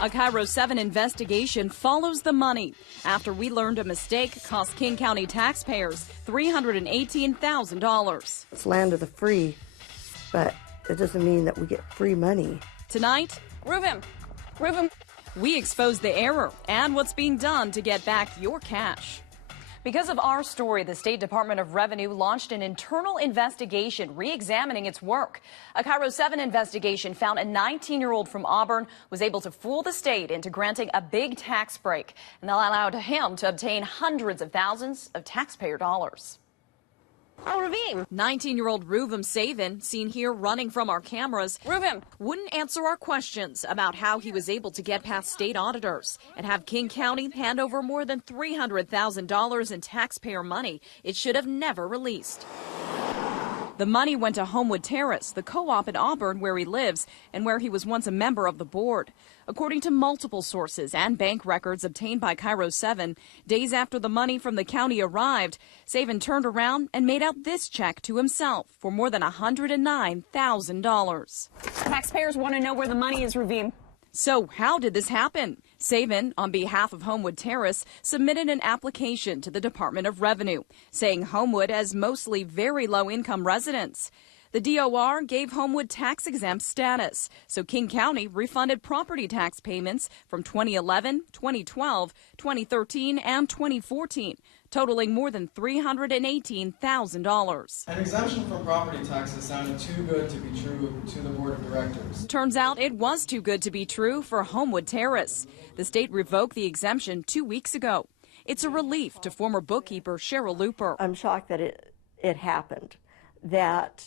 A KIRO 7 investigation follows the money after we learned a mistake cost King County taxpayers $318,000. It's land of the free, but it doesn't mean that we get free money. Tonight, Reuven, we expose the error and what's being done to get back your cash. Because of our story, the State Department of Revenue launched an internal investigation re-examining its work. A KIRO 7 investigation found a 19-year-old from Auburn was able to fool the state into granting a big tax break, and that allowed him to obtain hundreds of thousands of taxpayer dollars. 19-year-old Reuven Savin, seen here running from our cameras, wouldn't answer our questions about how he was able to get past state auditors and have King County hand over more than $300,000 in taxpayer money it should have never released. The money went to Homewood Terrace, the co-op in Auburn where he lives and where he was once a member of the board. According to multiple sources and bank records obtained by KIRO 7, days after the money from the county arrived, Savin turned around and made out this check to himself for more than $109,000. taxpayers want to know where the money is, Reuven. So how did this happen? Savin, on behalf of Homewood Terrace, submitted an application to the Department of Revenue, saying Homewood has mostly very low-income residents. The DOR gave Homewood tax-exempt status, so King County refunded property tax payments from 2011, 2012, 2013, and 2014, totaling more than $318,000. An exemption from property taxes sounded too good to be true to the board of directors. Turns out it was too good to be true for Homewood Terrace. The state revoked the exemption 2 weeks ago. It's a relief to former bookkeeper Cheryl Looper. I'm shocked that it happened, that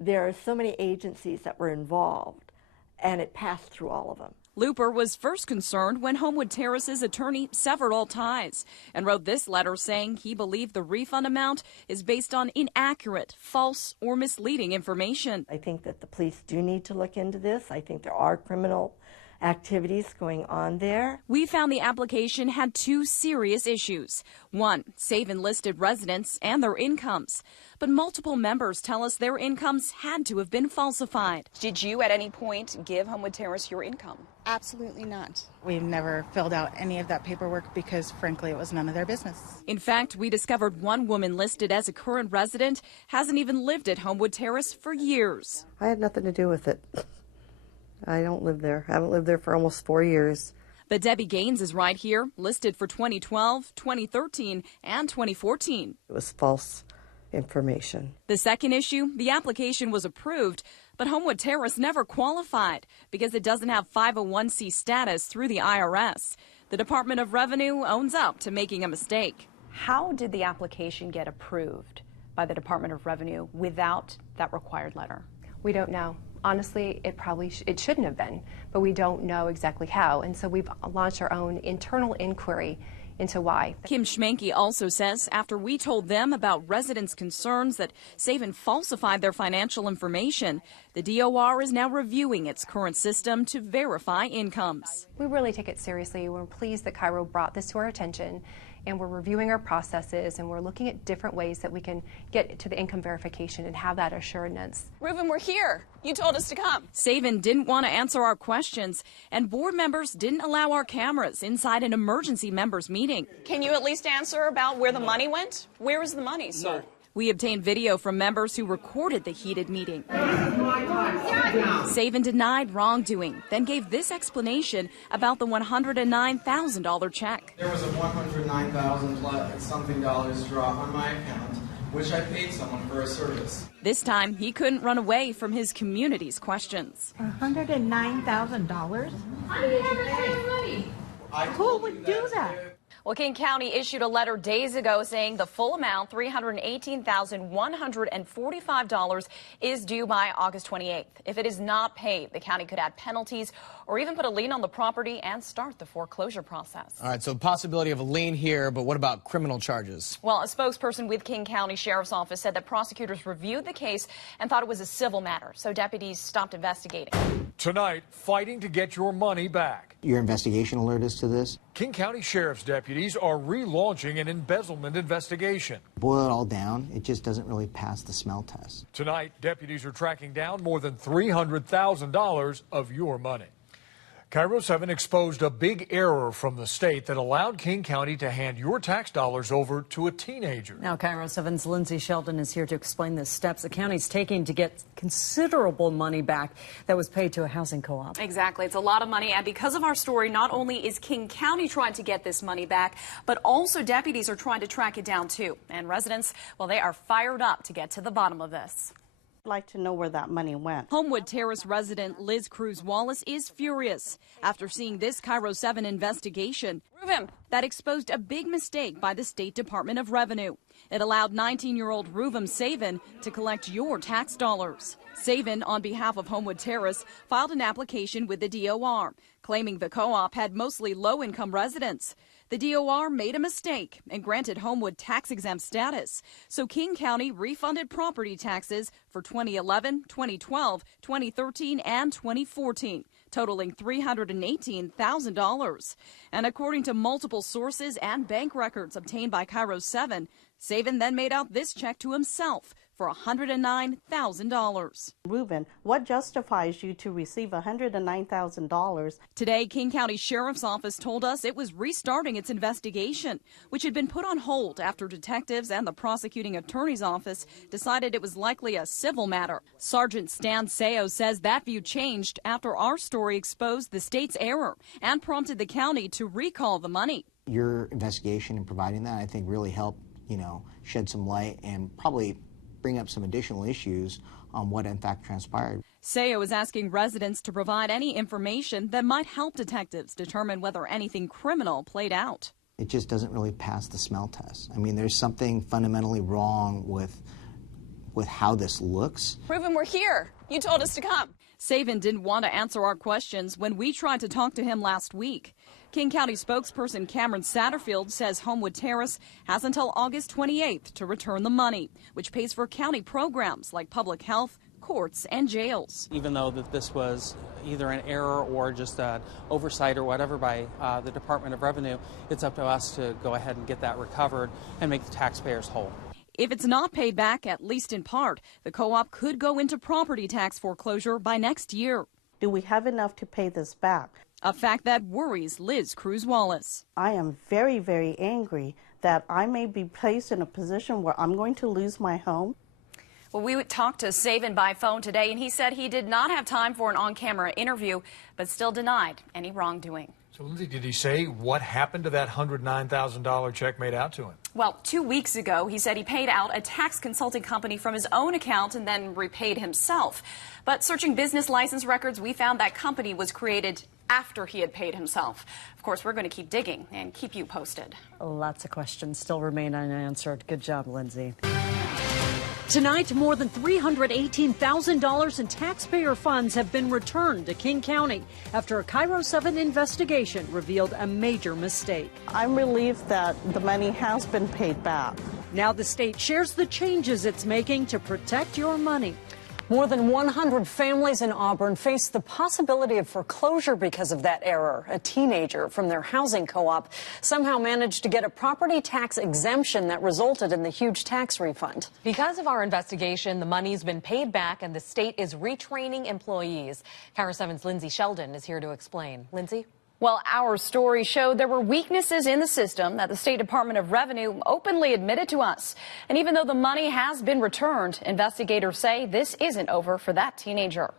there are so many agencies that were involved, and it passed through all of them. Looper was first concerned when Homewood Terrace's attorney severed all ties and wrote this letter saying he believed the refund amount is based on inaccurate, false, or misleading information. I think that the police do need to look into this. I think there are criminal activities going on there. We found the application had two serious issues. One, Savin listed residents and their incomes, but multiple members tell us their incomes had to have been falsified. Did you at any point give Homewood Terrace your income? Absolutely not. We've never filled out any of that paperwork because, frankly, it was none of their business. In fact, we discovered one woman listed as a current resident hasn't even lived at Homewood Terrace for years. I had nothing to do with it. I don't live there. I haven't lived there for almost 4 years. But Debbie Gaines is right here, listed for 2012, 2013, and 2014. It was false information. The second issue, the application was approved, but Homewood Terrace never qualified because it doesn't have 501c status through the IRS. The Department of Revenue owns up to making a mistake. How did the application get approved by the Department of Revenue without that required letter? We don't know. Honestly, it shouldn't have been, but we don't know exactly how. And so we've launched our own internal inquiry into why. Kim Schmanke also says after we told them about residents' concerns that Savin falsified their financial information, the DOR is now reviewing its current system to verify incomes. We really take it seriously. We're pleased that KIRO brought this to our attention, and we're reviewing our processes, and we're looking at different ways that we can get to the income verification and have that assurance. Reuven, we're here. You told us to come. Savin didn't want to answer our questions, and board members didn't allow our cameras inside an emergency members meeting. Can you at least answer about where the money went? Where is the money, sir? No. We obtained video from members who recorded the heated meeting. Savin denied wrongdoing, then gave this explanation about the $109,000 check. There was a $109,000 something dollars draw on my account, which I paid someone for a service. This time, he couldn't run away from his community's questions. $109,000? Who would do that? Well, King County issued a letter days ago saying the full amount, $318,145, is due by August 28th. If it is not paid, the county could add penalties or even put a lien on the property and start the foreclosure process. All right, so possibility of a lien here, but what about criminal charges? Well, a spokesperson with King County Sheriff's Office said that prosecutors reviewed the case and thought it was a civil matter, so deputies stopped investigating. Tonight, fighting to get your money back. Your investigation alert us to this? King County Sheriff's deputies are relaunching an embezzlement investigation. Boil it all down, it just doesn't really pass the smell test. Tonight, deputies are tracking down more than $300,000 of your money. KIRO 7 exposed a big error from the state that allowed King County to hand your tax dollars over to a teenager. Now, KIRO 7's Lindsay Sheldon is here to explain the steps the county's taking to get considerable money back that was paid to a housing co-op. Exactly. It's a lot of money. And because of our story, not only is King County trying to get this money back, but also deputies are trying to track it down, too. And residents, well, they are fired up to get to the bottom of this. I'd like to know where that money went. Homewood Terrace resident Liz Cruz Wallace is furious after seeing this KIRO 7 investigation that exposed a big mistake by the State Department of Revenue. It allowed 19-year-old Ruvum Savin to collect your tax dollars. Savin, on behalf of Homewood Terrace, filed an application with the DOR, claiming the co-op had mostly low-income residents. The DOR made a mistake and granted Homewood tax-exempt status, so King County refunded property taxes for 2011, 2012, 2013, and 2014, totaling $318,000. And according to multiple sources and bank records obtained by KIRO 7, Savin then made out this check to himself for $109,000. Reuben, what justifies you to receive $109,000? Today, King County Sheriff's Office told us it was restarting its investigation, which had been put on hold after detectives and the prosecuting attorney's office decided it was likely a civil matter. Sergeant Stan Sayo says that view changed after our story exposed the state's error and prompted the county to recall the money. Your investigation and providing that, I think, really helped, shed some light and probably bring up some additional issues on what in fact transpired. Sayo is asking residents to provide any information that might help detectives determine whether anything criminal played out. It just doesn't really pass the smell test. I mean, there's something fundamentally wrong with how this looks. Reuben, we're here. You told us to come. Savin didn't want to answer our questions when we tried to talk to him last week. King County spokesperson Cameron Satterfield says Homewood Terrace has until August 28th to return the money, which pays for county programs like public health, courts, and jails. Even though that this was either an error or just an oversight or whatever by the Department of Revenue, it's up to us to go ahead and get that recovered and make the taxpayers whole. If it's not paid back, at least in part, the co-op could go into property tax foreclosure by next year. Do we have enough to pay this back? A fact that worries Liz Cruz Wallace. I am very, very angry that I may be placed in a position where I'm going to lose my home. Well, we talked to Savin by phone today, and he said he did not have time for an on-camera interview, but still denied any wrongdoing. So, Lindsay, did he say what happened to that $109,000 check made out to him? Well, 2 weeks ago, he said he paid out a tax consulting company from his own account and then repaid himself. But searching business license records, we found that company was created after he had paid himself. Of course, we're going to keep digging and keep you posted. Lots of questions still remain unanswered. Good job, Lindsay. Tonight, more than $318,000 in taxpayer funds have been returned to King County after a KIRO 7 investigation revealed a major mistake. I'm relieved that the money has been paid back. Now the state shares the changes it's making to protect your money. More than 100 families in Auburn face the possibility of foreclosure because of that error. A teenager from their housing co-op somehow managed to get a property tax exemption that resulted in the huge tax refund. Because of our investigation, the money's been paid back and the state is retraining employees. KIRO 7's Lindsay Sheldon is here to explain. Lindsay? Well, our story showed there were weaknesses in the system that the State Department of Revenue openly admitted to us. And even though the money has been returned, investigators say this isn't over for that teenager.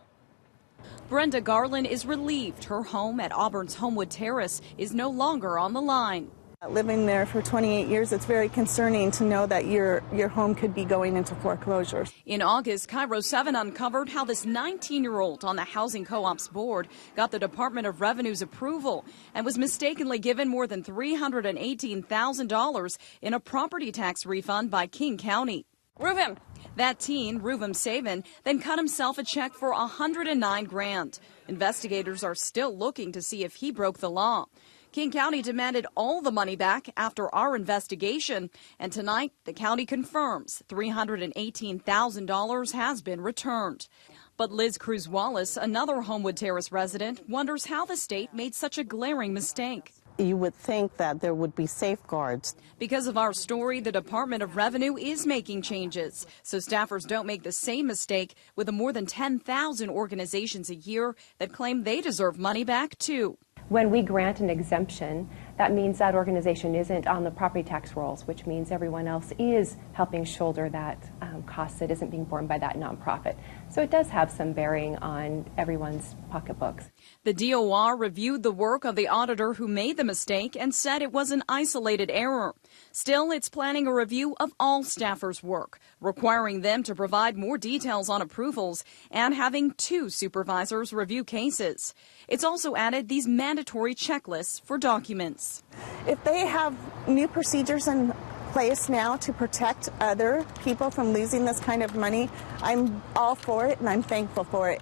Brenda Garland is relieved her home at Auburn's Homewood Terrace is no longer on the line. Living there for 28 years, it's very concerning to know that your home could be going into foreclosure. In August, KIRO 7 uncovered how this 19-year-old on the Housing Co-op's board got the Department of Revenue's approval and was mistakenly given more than $318,000 in a property tax refund by King County. Reuben. That teen, Ruvum Savin, then cut himself a check for $109,000. Investigators are still looking to see if he broke the law. King County demanded all the money back after our investigation, and tonight the county confirms $318,000 has been returned. But Liz Cruz Wallace, another Homewood Terrace resident, wonders how the state made such a glaring mistake. you would think that there would be safeguards. Because of our story, the Department of Revenue is making changes so staffers don't make the same mistake with the more than 10,000 organizations a year that claim they deserve money back too. When we grant an exemption, that means that organization isn't on the property tax rolls, which means everyone else is helping shoulder that cost that isn't being borne by that nonprofit. So it does have some bearing on everyone's pocketbooks. The DOR reviewed the work of the auditor who made the mistake and said it was an isolated error. Still, it's planning a review of all staffers' work, requiring them to provide more details on approvals and having 2 supervisors review cases. It's also added these mandatory checklists for documents. If they have new procedures in place now to protect other people from losing this kind of money, I'm all for it and I'm thankful for it.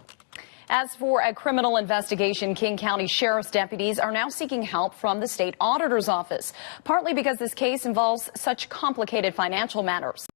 As for a criminal investigation, King County Sheriff's deputies are now seeking help from the state auditor's office, partly because this case involves such complicated financial matters.